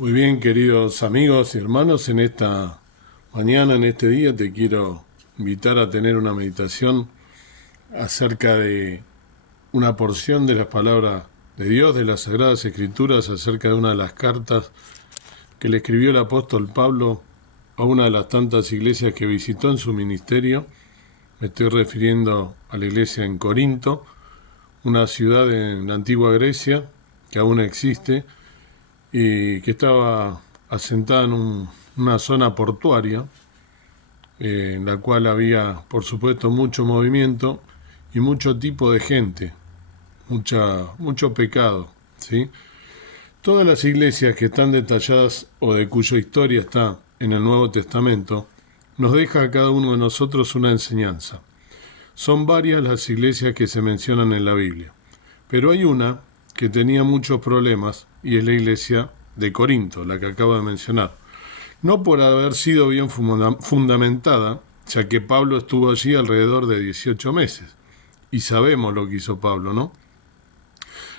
Muy bien, queridos amigos y hermanos, en esta mañana, en este día, te quiero invitar a tener una meditación acerca de una porción de las palabras de Dios, de las Sagradas Escrituras, acerca de una de las cartas que le escribió el apóstol Pablo a una de las tantas iglesias que visitó en su ministerio. Me estoy refiriendo a la iglesia en Corinto, una ciudad en la antigua Grecia que aún existe y que estaba asentada en una zona portuaria, en la cual había, por supuesto, mucho movimiento y mucho tipo de gente, mucho pecado, ¿sí? Todas las iglesias que están detalladas o de cuya historia está en el Nuevo Testamento, nos deja a cada uno de nosotros una enseñanza. Son varias las iglesias que se mencionan en la Biblia, pero hay una que tenía muchos problemas y es la iglesia de Corinto, la que acabo de mencionar. No por haber sido bien fundamentada, ya que Pablo estuvo allí alrededor de 18 meses. Y sabemos lo que hizo Pablo, ¿no?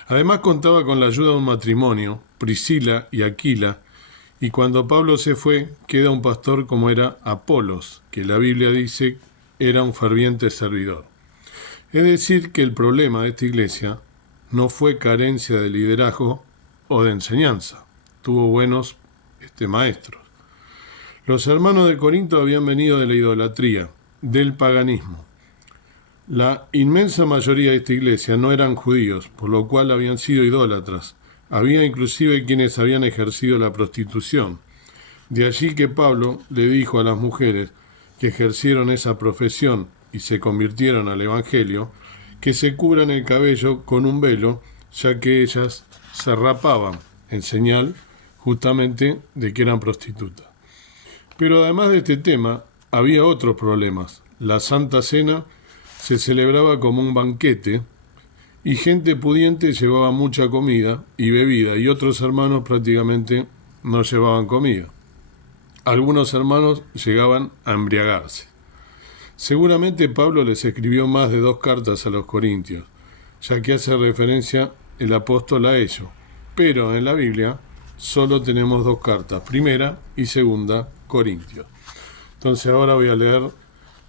Además contaba con la ayuda de un matrimonio, Priscila y Aquila, y cuando Pablo se fue, queda un pastor como era Apolos, que la Biblia dice era un ferviente servidor. Es decir, que el problema de esta iglesia no fue carencia de liderazgo o de enseñanza. Tuvo buenos maestros. Los hermanos de Corinto habían venido de la idolatría, del paganismo. La inmensa mayoría de esta iglesia no eran judíos, por lo cual habían sido idólatras. Había inclusive quienes habían ejercido la prostitución. De allí que Pablo le dijo a las mujeres que ejercieron esa profesión y se convirtieron al Evangelio, que se cubran el cabello con un velo, ya que ellas se rapaban, en señal justamente de que eran prostitutas. Pero además de este tema, había otros problemas. La Santa Cena se celebraba como un banquete y gente pudiente llevaba mucha comida y bebida y otros hermanos prácticamente no llevaban comida. Algunos hermanos llegaban a embriagarse. Seguramente Pablo les escribió más de 2 cartas a los corintios, ya que hace referencia el apóstol a ello. Pero en la Biblia solo tenemos 2 cartas, primera y segunda Corintios. Entonces ahora voy a leer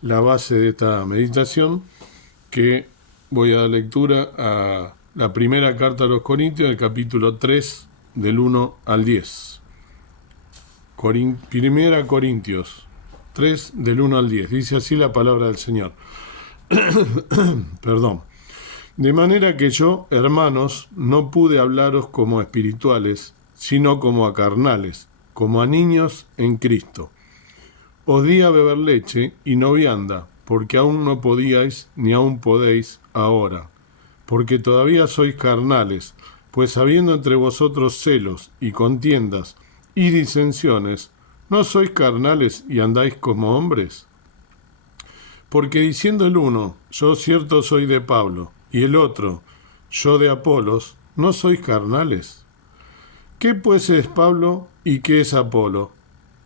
la base de esta meditación, que voy a dar lectura a la primera carta a los Corintios, el capítulo 3, del 1 al 10. Primera Corintios 3, del 1 al 10. Dice así la palabra del Señor. Perdón. De manera que yo, hermanos, no pude hablaros como a espirituales, sino como a carnales, como a niños en Cristo. Os di a beber leche y no vianda, porque aún no podíais ni aún podéis ahora, porque todavía sois carnales, pues habiendo entre vosotros celos y contiendas y disensiones, ¿no sois carnales y andáis como hombres? Porque diciendo el uno, yo cierto soy de Pablo, y el otro, yo de Apolos, ¿no sois carnales? ¿Qué pues es Pablo y qué es Apolo?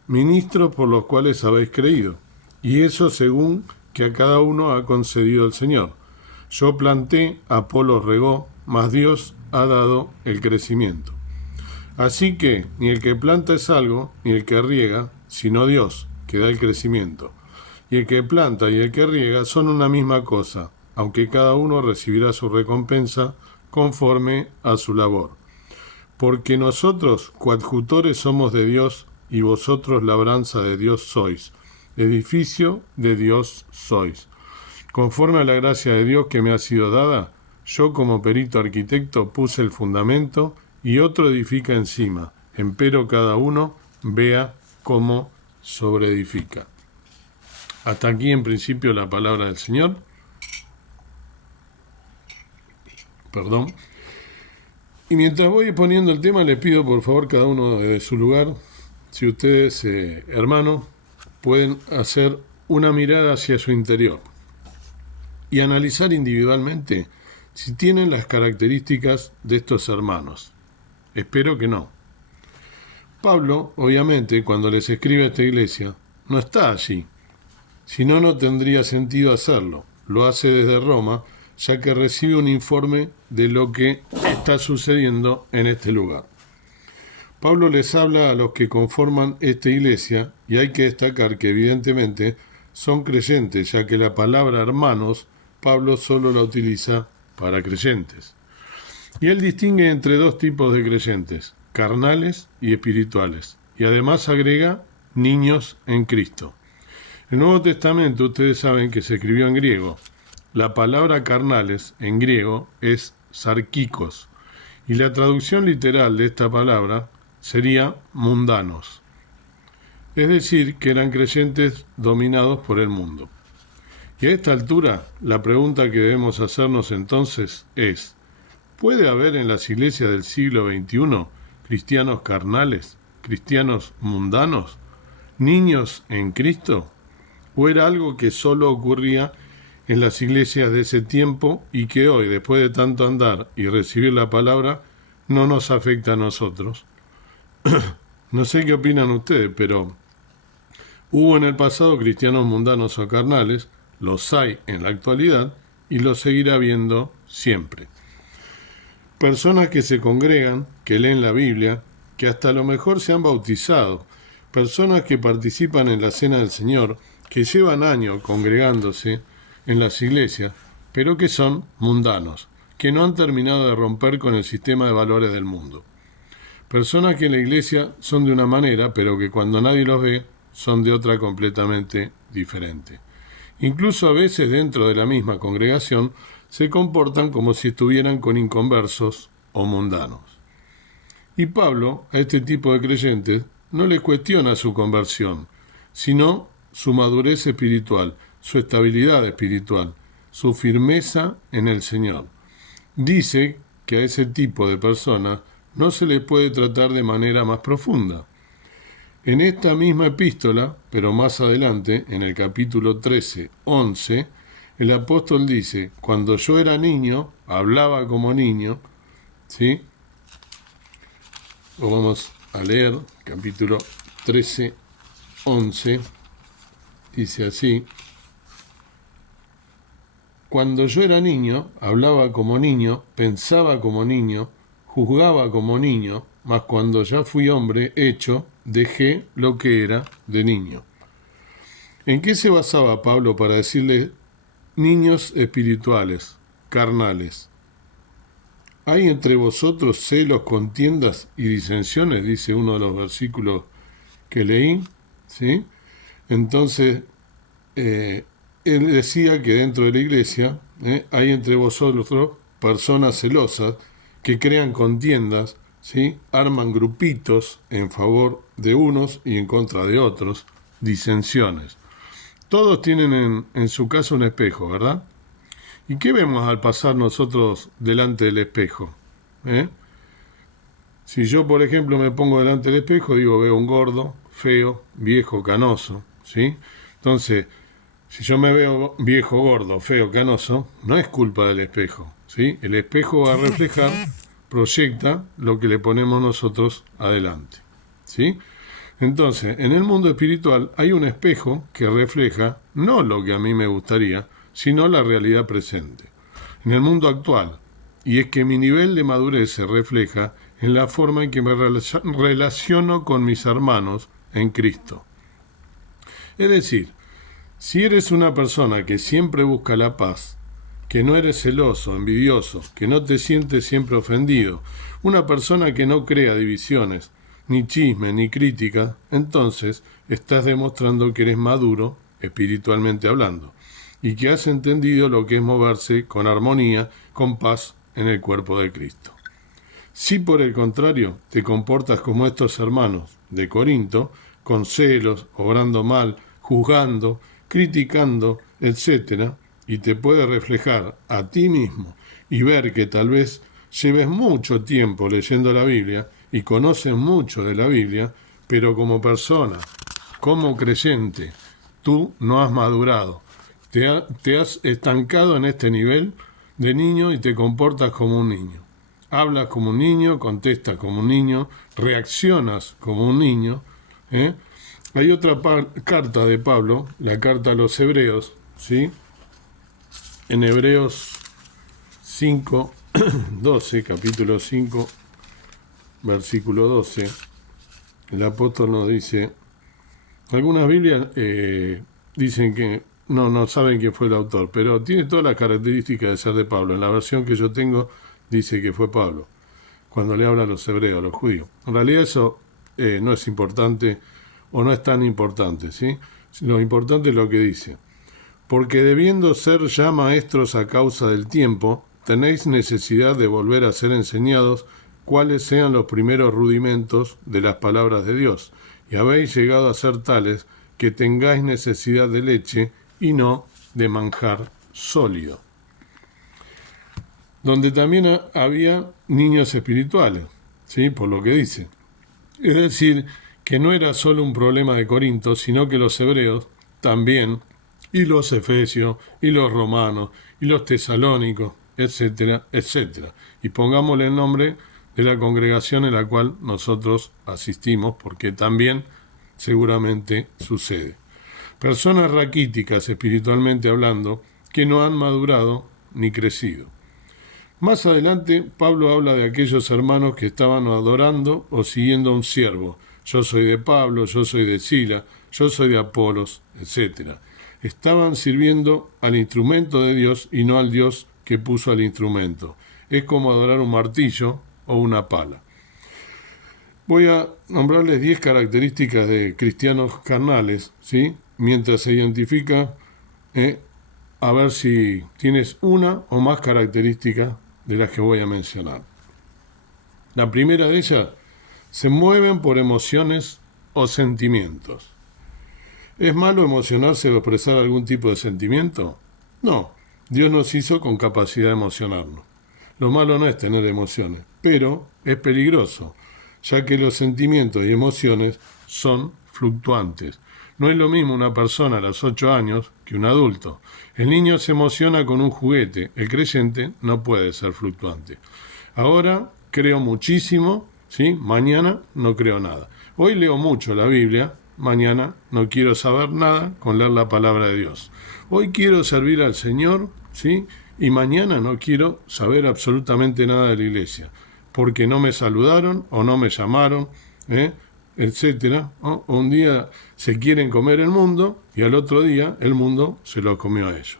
Ministros por los cuales habéis creído, y eso según que a cada uno ha concedido el Señor. Yo planté, Apolo regó, mas Dios ha dado el crecimiento. Así que ni el que planta es algo, ni el que riega, sino Dios, que da el crecimiento. Y el que planta y el que riega son una misma cosa, aunque cada uno recibirá su recompensa conforme a su labor. Porque nosotros, coadjutores, somos de Dios, y vosotros labranza de Dios sois, edificio de Dios sois. Conforme a la gracia de Dios que me ha sido dada, yo como perito arquitecto puse el fundamento y otro edifica encima, empero cada uno vea cómo sobreedifica. Hasta aquí en principio la palabra del Señor. Perdón. Y mientras voy poniendo el tema, les pido por favor cada uno de su lugar, si ustedes, hermanos, pueden hacer una mirada hacia su interior y analizar individualmente si tienen las características de estos hermanos. Espero que no. Pablo, obviamente, cuando les escribe a esta iglesia, no está allí. Si no, no tendría sentido hacerlo. Lo hace desde Roma, ya que recibe un informe de lo que está sucediendo en este lugar. Pablo les habla a los que conforman esta iglesia y hay que destacar que evidentemente son creyentes, ya que la palabra hermanos Pablo solo la utiliza para creyentes. Y él distingue entre dos tipos de creyentes, carnales y espirituales, y además agrega niños en Cristo. El Nuevo Testamento ustedes saben que se escribió en griego. La palabra carnales en griego es sarkikos, y la traducción literal de esta palabra sería mundanos. Es decir, que eran creyentes dominados por el mundo. Y a esta altura, la pregunta que debemos hacernos entonces es, ¿puede haber en las iglesias del siglo XXI cristianos carnales, cristianos mundanos, niños en Cristo? ¿O era algo que solo ocurría en las iglesias de ese tiempo y que hoy, después de tanto andar y recibir la palabra, no nos afecta a nosotros? No sé qué opinan ustedes, pero hubo en el pasado cristianos mundanos o carnales, los hay en la actualidad y los seguirá habiendo siempre. Personas que se congregan, que leen la Biblia, que hasta a lo mejor se han bautizado, personas que participan en la Cena del Señor, que llevan años congregándose en las iglesias, pero que son mundanos, que no han terminado de romper con el sistema de valores del mundo. Personas que en la iglesia son de una manera, pero que cuando nadie los ve, son de otra completamente diferente. Incluso a veces dentro de la misma congregación se comportan como si estuvieran con inconversos o mundanos. Y Pablo, a este tipo de creyentes, no les cuestiona su conversión, sino su madurez espiritual, su estabilidad espiritual, su firmeza en el Señor. Dice que a ese tipo de personas no se les puede tratar de manera más profunda. En esta misma epístola, pero más adelante, en el capítulo 13, 11, el apóstol dice, cuando yo era niño, hablaba como niño, ¿sí? Lo vamos a leer, capítulo 13, 11, dice así, cuando yo era niño, hablaba como niño, pensaba como niño, juzgaba como niño, mas cuando ya fui hombre hecho, dejé lo que era de niño. ¿En qué se basaba Pablo para decirle niños espirituales, carnales? ¿Hay entre vosotros celos, contiendas y disensiones? Dice uno de los versículos que leí, ¿sí? Entonces, él decía que dentro de la iglesia hay entre vosotros personas celosas que crean contiendas, ¿sí? Arman grupitos en favor de unos y en contra de otros, disensiones. Todos tienen en su casa un espejo, ¿verdad? ¿Y qué vemos al pasar nosotros delante del espejo? Si yo, por ejemplo, me pongo delante del espejo, digo, veo un gordo, feo, viejo, canoso, ¿sí? Entonces, si yo me veo viejo, gordo, feo, canoso, no es culpa del espejo, ¿sí? El espejo va a reflejar, proyecta lo que le ponemos nosotros adelante, ¿sí? Entonces, en el mundo espiritual hay un espejo que refleja no lo que a mí me gustaría, sino la realidad presente. En el mundo actual, y es que mi nivel de madurez se refleja en la forma en que me relaciono con mis hermanos en Cristo. Es decir, si eres una persona que siempre busca la paz, que no eres celoso, envidioso, que no te sientes siempre ofendido, una persona que no crea divisiones, ni chisme, ni crítica, entonces estás demostrando que eres maduro, espiritualmente hablando, y que has entendido lo que es moverse con armonía, con paz en el cuerpo de Cristo. Si por el contrario te comportas como estos hermanos de Corinto, con celos, obrando mal, juzgando, criticando, etc., y te puede reflejar a ti mismo y ver que tal vez lleves mucho tiempo leyendo la Biblia y conoces mucho de la Biblia, pero como persona, como creyente, tú no has madurado. Te has estancado en este nivel de niño y te comportas como un niño. Hablas como un niño, contestas como un niño, reaccionas como un niño. Hay otra carta de Pablo, la carta a los Hebreos, ¿sí? En Hebreos 5, 12, capítulo 5, versículo 12, el apóstol nos dice, algunas Biblias dicen que no saben quién fue el autor, pero tiene todas las características de ser de Pablo. En la versión que yo tengo dice que fue Pablo, cuando le habla a los hebreos, a los judíos. En realidad eso no es importante o no es tan importante, ¿sí? Lo importante es lo que dice. Porque debiendo ser ya maestros a causa del tiempo, tenéis necesidad de volver a ser enseñados cuáles sean los primeros rudimentos de las palabras de Dios, y habéis llegado a ser tales que tengáis necesidad de leche y no de manjar sólido. Donde también había niños espirituales, ¿sí? Por lo que dice. Es decir, que no era solo un problema de Corinto, sino que los hebreos también, y los efesios, y los romanos, y los tesalónicos, etcétera, etcétera. Y pongámosle el nombre de la congregación en la cual nosotros asistimos, porque también seguramente sucede. Personas raquíticas, espiritualmente hablando, que no han madurado ni crecido. Más adelante, Pablo habla de aquellos hermanos que estaban adorando o siguiendo a un siervo. Yo soy de Pablo, yo soy de Sila, yo soy de Apolos, etc. Estaban sirviendo al instrumento de Dios y no al Dios que puso al instrumento. Es como adorar un martillo o una pala. Voy a nombrarles 10 características de cristianos carnales, ¿sí? Mientras se identifica, a ver si tienes una o más características de las que voy a mencionar. La primera de ellas, se mueven por emociones o sentimientos. ¿Es malo emocionarse o expresar algún tipo de sentimiento? No, Dios nos hizo con capacidad de emocionarnos. Lo malo no es tener emociones, pero es peligroso, ya que los sentimientos y emociones son fluctuantes. No es lo mismo una persona a los 8 años que un adulto. El niño se emociona con un juguete, el creyente no puede ser fluctuante. Ahora creo muchísimo, ¿sí? Mañana no creo nada. Hoy leo mucho la Biblia, mañana no quiero saber nada con leer la palabra de Dios. Hoy quiero servir al Señor, ¿sí? Y mañana no quiero saber absolutamente nada de la iglesia, porque no me saludaron o no me llamaron, etcétera. ¿No? Un día se quieren comer el mundo y al otro día el mundo se lo comió a ellos.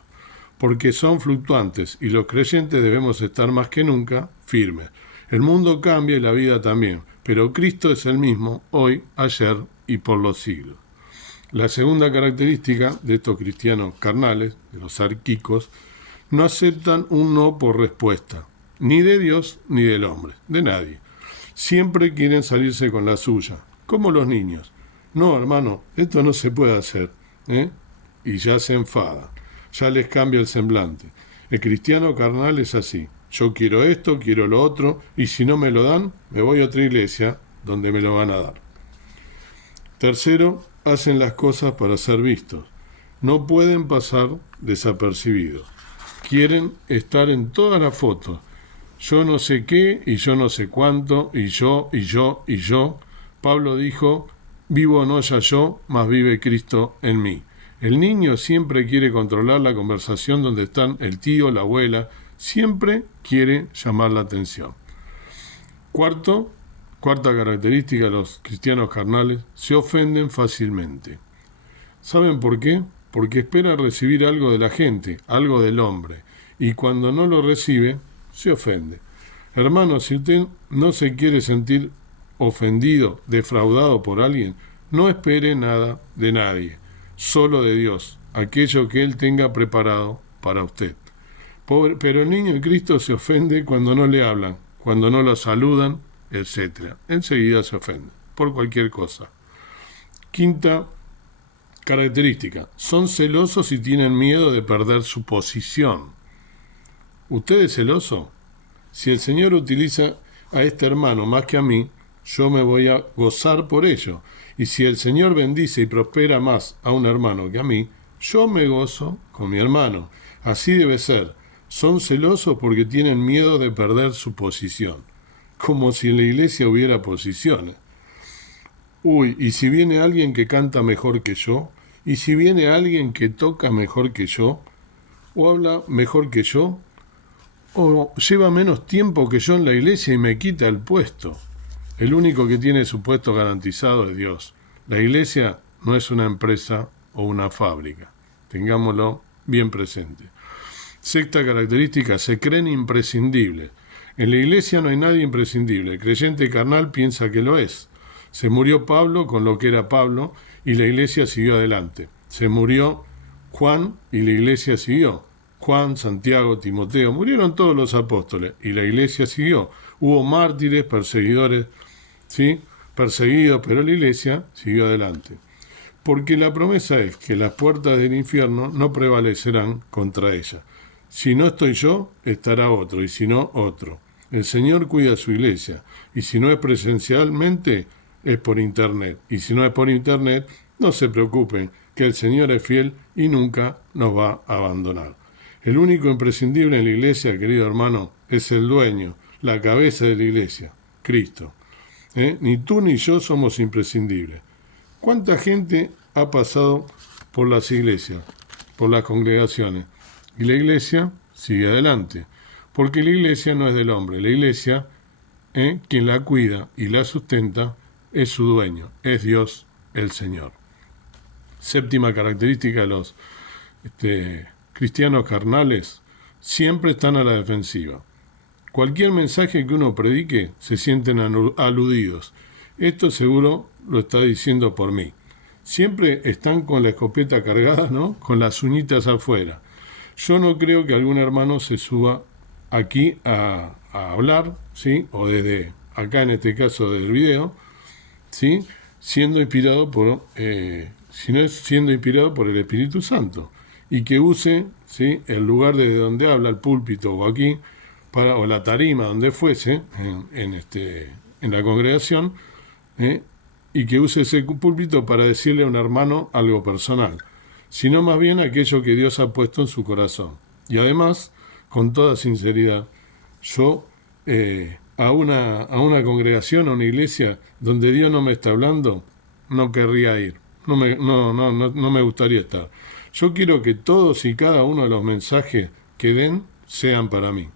Porque son fluctuantes y los creyentes debemos estar más que nunca firmes. El mundo cambia y la vida también, pero Cristo es el mismo hoy, ayer y por los siglos. La segunda característica de estos cristianos carnales, de los arquicos, no aceptan un no por respuesta, ni de Dios ni del hombre, de nadie. Siempre quieren salirse con la suya, como los niños. No, hermano, esto no se puede hacer, y ya se enfadan, ya les cambia el semblante. El cristiano carnal es así. Yo quiero esto, quiero lo otro, y si no me lo dan, me voy a otra iglesia donde me lo van a dar. Tercero, hacen las cosas para ser vistos. No pueden pasar desapercibidos. Quieren estar en todas las fotos. Yo no sé qué, y yo no sé cuánto, y yo, y yo, y yo. Pablo dijo, vivo no ya yo, mas vive Cristo en mí. El niño siempre quiere controlar la conversación donde están el tío, la abuela, siempre quiere llamar la atención. Cuarta característica de los cristianos carnales, se ofenden fácilmente. ¿Saben por qué? Porque esperan recibir algo de la gente, algo del hombre, y cuando no lo recibe, se ofende. Hermano, si usted no se quiere sentir ofendido, defraudado por alguien, no espere nada de nadie, solo de Dios, aquello que Él tenga preparado para usted. Pero el niño en Cristo se ofende cuando no le hablan, cuando no lo saludan, etc. Enseguida se ofende, por cualquier cosa. Quinta característica, son celosos y tienen miedo de perder su posición. ¿Usted es celoso? Si el Señor utiliza a este hermano más que a mí, yo me voy a gozar por ello. Y si el Señor bendice y prospera más a un hermano que a mí, yo me gozo con mi hermano. Así debe ser. Son celosos porque tienen miedo de perder su posición. Como si en la iglesia hubiera posiciones. ¿Y si viene alguien que canta mejor que yo? ¿Y si viene alguien que toca mejor que yo? ¿O habla mejor que yo? ¿O lleva menos tiempo que yo en la iglesia y me quita el puesto? El único que tiene su puesto garantizado es Dios. La iglesia no es una empresa o una fábrica. Tengámoslo bien presente. Sexta característica, se creen imprescindibles. En la iglesia no hay nadie imprescindible. El creyente carnal piensa que lo es. Se murió Pablo con lo que era Pablo y la iglesia siguió adelante. Se murió Juan y la iglesia siguió. Juan, Santiago, Timoteo, murieron todos los apóstoles y la iglesia siguió. Hubo mártires, perseguidores, ¿sí? Perseguidos, pero la iglesia siguió adelante. Porque la promesa es que las puertas del infierno no prevalecerán contra ella. Si no estoy yo, estará otro, y si no, otro. El Señor cuida a su iglesia, y si no es presencialmente, es por internet. Y si no es por internet, no se preocupen, que el Señor es fiel y nunca nos va a abandonar. El único imprescindible en la iglesia, querido hermano, es el dueño, la cabeza de la iglesia, Cristo. Ni tú ni yo somos imprescindibles. ¿Cuánta gente ha pasado por las iglesias, por las congregaciones? Y la iglesia sigue adelante, porque la iglesia no es del hombre. La iglesia, quien la cuida y la sustenta, es su dueño, es Dios el Señor. Séptima característica de los cristianos carnales, siempre están a la defensiva. Cualquier mensaje que uno predique, se sienten aludidos. Esto seguro lo está diciendo por mí. Siempre están con la escopeta cargada, ¿no? Con las uñitas afuera. Yo no creo que algún hermano se suba aquí a hablar, ¿sí? O desde acá, en este caso del video, ¿sí? Siendo inspirado por el Espíritu Santo, y que use, ¿sí?, el lugar desde donde habla, el púlpito o aquí, o la tarima, donde fuese, en la congregación, y que use ese púlpito para decirle a un hermano algo personal, sino más bien aquello que Dios ha puesto en su corazón. Y además, con toda sinceridad, yo a una congregación, a una iglesia donde Dios no me está hablando, no querría ir, no me gustaría estar. Yo quiero que todos y cada uno de los mensajes que den sean para mí,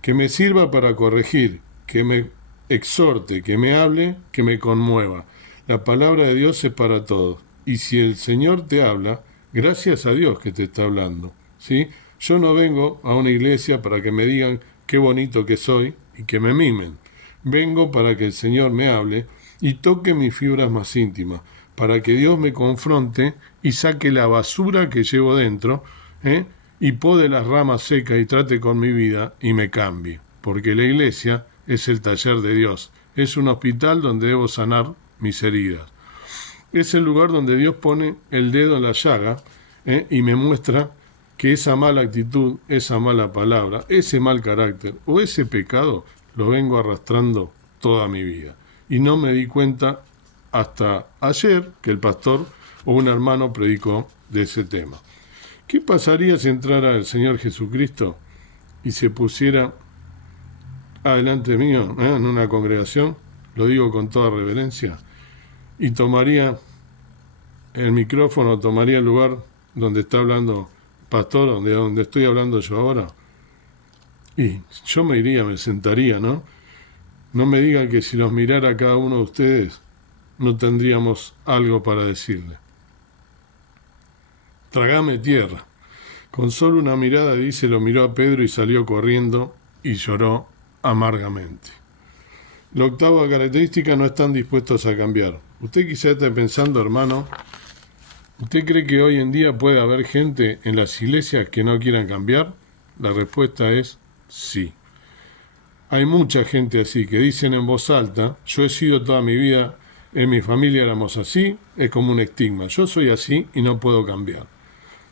que me sirva para corregir, que me exhorte, que me hable, que me conmueva. La palabra de Dios es para todos. Y si el Señor te habla, gracias a Dios que te está hablando, ¿sí? Yo no vengo a una iglesia para que me digan qué bonito que soy y que me mimen. Vengo para que el Señor me hable y toque mis fibras más íntimas, para que Dios me confronte y saque la basura que llevo dentro, y pode las ramas secas y trate con mi vida y me cambie. Porque la iglesia es el taller de Dios, es un hospital donde debo sanar mis heridas. Es el lugar donde Dios pone el dedo en la llaga, y me muestra que esa mala actitud, esa mala palabra, ese mal carácter o ese pecado lo vengo arrastrando toda mi vida. Y no me di cuenta hasta ayer que el pastor o un hermano predicó de ese tema. ¿Qué pasaría si entrara el Señor Jesucristo y se pusiera adelante mío, en una congregación, lo digo con toda reverencia, y tomaría el micrófono, tomaría el lugar donde está hablando pastor, donde estoy hablando yo ahora? Y yo me iría, me sentaría, ¿no? No me digan que si los mirara a cada uno de ustedes, no tendríamos algo para decirle. Tragame tierra. Con solo una mirada, dice, lo miró a Pedro y salió corriendo y lloró amargamente. La octava característica, no están dispuestos a cambiar. Usted quizá esté pensando, hermano, ¿usted cree que hoy en día puede haber gente en las iglesias que no quieran cambiar? La respuesta es sí. Hay mucha gente así que dicen en voz alta, yo he sido toda mi vida, en mi familia éramos así, es como un estigma, yo soy así y no puedo cambiar.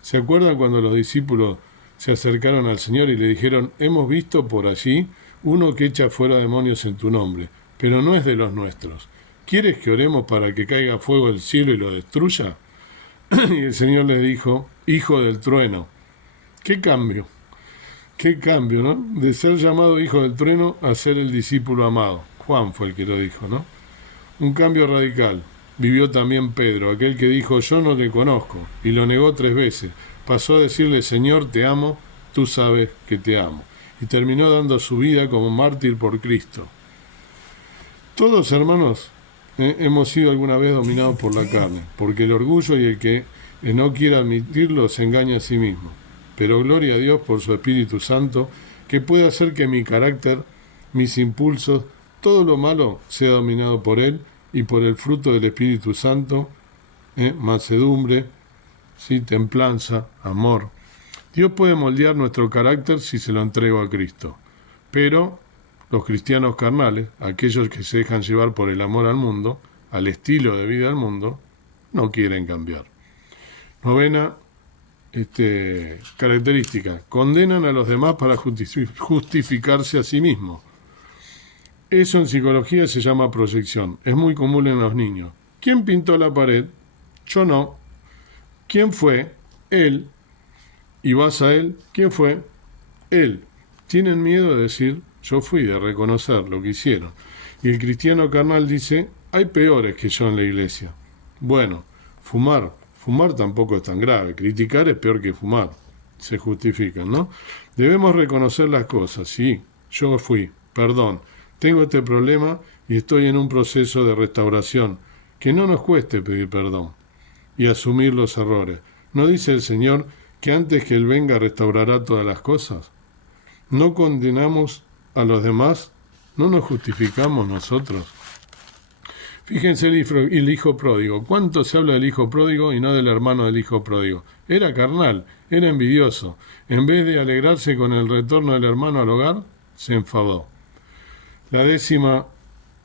¿Se acuerdan cuando los discípulos se acercaron al Señor y le dijeron, hemos visto por allí uno que echa fuera demonios en tu nombre, pero no es de los nuestros? ¿Quieres que oremos para que caiga fuego del cielo y lo destruya? Y el Señor les dijo, hijo del trueno. ¿Qué cambio? ¿Qué cambio, no? De ser llamado hijo del trueno a ser el discípulo amado. Juan fue el que lo dijo, ¿no? Un cambio radical. Vivió también Pedro, aquel que dijo, yo no te conozco, y lo negó 3 veces. Pasó a decirle, Señor, te amo, tú sabes que te amo. Y terminó dando su vida como mártir por Cristo. Todos, hermanos, hemos sido alguna vez dominados por la carne, porque el orgullo y el que no quiere admitirlo se engaña a sí mismo. Pero gloria a Dios por su Espíritu Santo, que puede hacer que mi carácter, mis impulsos, todo lo malo sea dominado por Él y por el fruto del Espíritu Santo, mansedumbre, ¿sí? Templanza, amor. Dios puede moldear nuestro carácter si se lo entrego a Cristo, pero los cristianos carnales, aquellos que se dejan llevar por el amor al mundo, al estilo de vida del mundo, no quieren cambiar. Novena característica: condenan a los demás para justificarse a sí mismos. Eso en psicología se llama proyección. Es muy común en los niños. ¿Quién pintó la pared? Yo no. ¿Quién fue? Él. Y vas a él. ¿Quién fue? Él. Tienen miedo de decir yo fui, de reconocer lo que hicieron. Y el cristiano carnal dice, hay peores que yo en la iglesia. Bueno, fumar tampoco es tan grave. Criticar es peor que fumar. Se justifican, ¿no? Debemos reconocer las cosas. Sí, yo fui, perdón. Tengo este problema y estoy en un proceso de restauración. Que no nos cueste pedir perdón y asumir los errores. ¿No dice el Señor que antes que Él venga restaurará todas las cosas? No condenamos a los demás, no nos justificamos nosotros. Fíjense el hijo pródigo. ¿Cuánto se habla del hijo pródigo y no del hermano del hijo pródigo? Era carnal, era envidioso. En vez de alegrarse con el retorno del hermano al hogar, se enfadó. La 10ª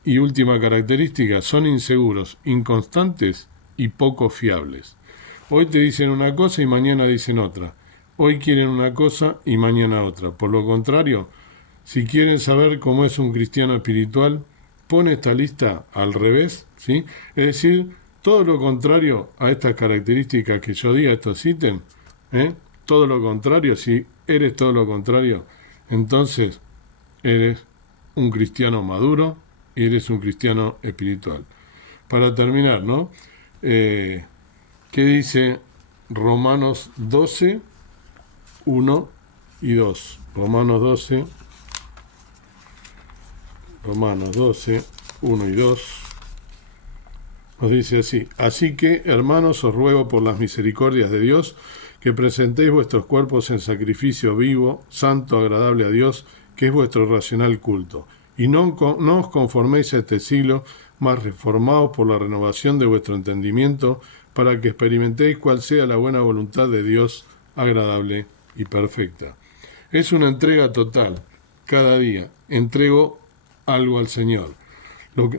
y última característica: son inseguros, inconstantes y poco fiables. Hoy te dicen una cosa y mañana dicen otra. Hoy quieren una cosa y mañana otra. Por lo contrario, si quieren saber cómo es un cristiano espiritual, pone esta lista al revés, ¿sí? Es decir, todo lo contrario a estas características que yo diga, estos ítems, todo lo contrario. Si eres todo lo contrario, entonces eres un cristiano maduro y eres un cristiano espiritual. Para terminar, ¿no? ¿Qué dice Romanos 12, 1 y 2? Romanos 12, 1 y 2, nos dice así: así que, hermanos, os ruego por las misericordias de Dios, que presentéis vuestros cuerpos en sacrificio vivo, santo, agradable a Dios, que es vuestro racional culto. Y no os conforméis a este siglo, mas reformaos por la renovación de vuestro entendimiento, para que experimentéis cuál sea la buena voluntad de Dios, agradable y perfecta. Es una entrega total. Cada día entrego algo al Señor.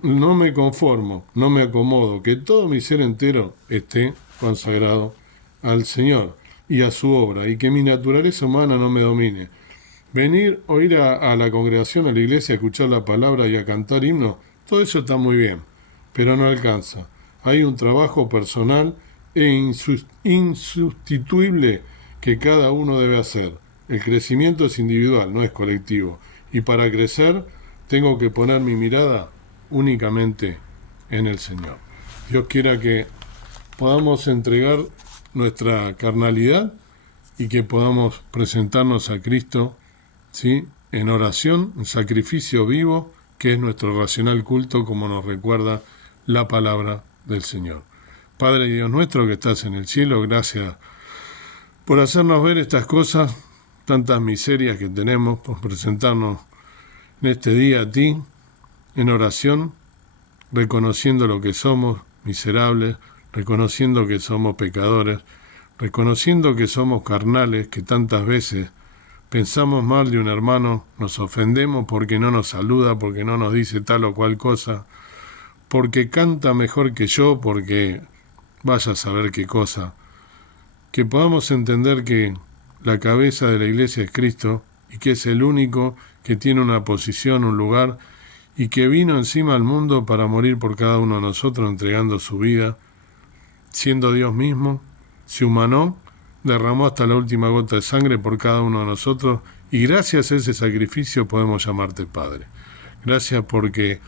No me conformo, no me acomodo, que todo mi ser entero esté consagrado al Señor y a su obra, y que mi naturaleza humana no me domine. Venir o ir a la congregación, a la iglesia, a escuchar la palabra y a cantar himnos, todo eso está muy bien, pero no alcanza. Hay un trabajo personal e insustituible que cada uno debe hacer. El crecimiento es individual, no es colectivo. Y para crecer, tengo que poner mi mirada únicamente en el Señor. Dios quiera que podamos entregar nuestra carnalidad y que podamos presentarnos a Cristo, ¿sí?, en oración, en sacrificio vivo, que es nuestro racional culto, como nos recuerda la palabra del Señor. Padre y Dios nuestro que estás en el cielo, gracias por hacernos ver estas cosas, tantas miserias que tenemos, por presentarnos en este día a ti, en oración, reconociendo lo que somos, miserables, reconociendo que somos pecadores, reconociendo que somos carnales, que tantas veces pensamos mal de un hermano, nos ofendemos porque no nos saluda, porque no nos dice tal o cual cosa, porque canta mejor que yo, porque vaya a saber qué cosa. Que podamos entender que la cabeza de la iglesia es Cristo y que es el único que tiene una posición, un lugar, y que vino encima al mundo para morir por cada uno de nosotros, entregando su vida, siendo Dios mismo, se humanó, derramó hasta la última gota de sangre por cada uno de nosotros, y gracias a ese sacrificio podemos llamarte Padre. Gracias porque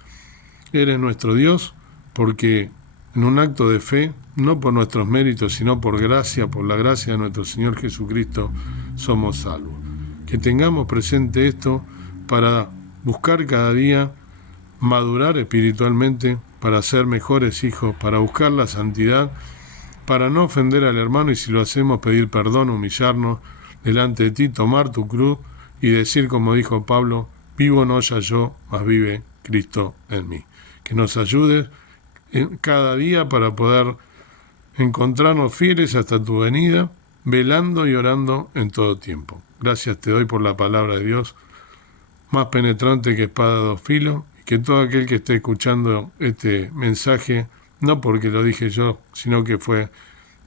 eres nuestro Dios, porque en un acto de fe, no por nuestros méritos, sino por gracia, por la gracia de nuestro Señor Jesucristo, somos salvos. Que tengamos presente esto para buscar cada día madurar espiritualmente, para ser mejores hijos, para buscar la santidad, para no ofender al hermano y si lo hacemos pedir perdón, humillarnos delante de ti, tomar tu cruz y decir como dijo Pablo, vivo no ya yo, mas vive Cristo en mí. Que nos ayudes cada día para poder encontrarnos fieles hasta tu venida, velando y orando en todo tiempo. Gracias te doy por la palabra de Dios, más penetrante que espada de dos filos, y que todo aquel que esté escuchando este mensaje, no porque lo dije yo, sino que fue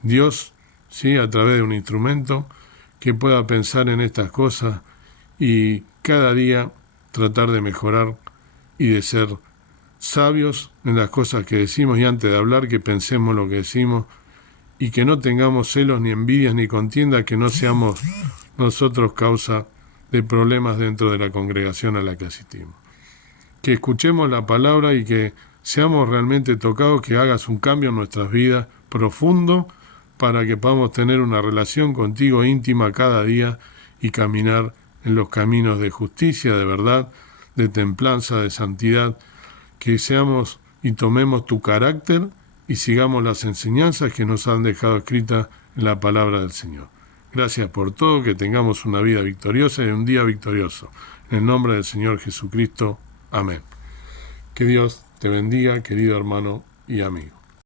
Dios, ¿sí?, a través de un instrumento, que pueda pensar en estas cosas y cada día tratar de mejorar y de ser sabios en las cosas que decimos, y antes de hablar que pensemos lo que decimos y que no tengamos celos ni envidias ni contiendas, que no seamos nosotros causa de problemas dentro de la congregación a la que asistimos. Que escuchemos la palabra y que seamos realmente tocados, que hagas un cambio en nuestras vidas profundo para que podamos tener una relación contigo íntima cada día y caminar en los caminos de justicia, de verdad, de templanza, de santidad, que seamos y tomemos tu carácter y sigamos las enseñanzas que nos han dejado escritas en la palabra del Señor. Gracias por todo, que tengamos una vida victoriosa y un día victorioso. En el nombre del Señor Jesucristo. Amén. Que Dios te bendiga, querido hermano y amigo.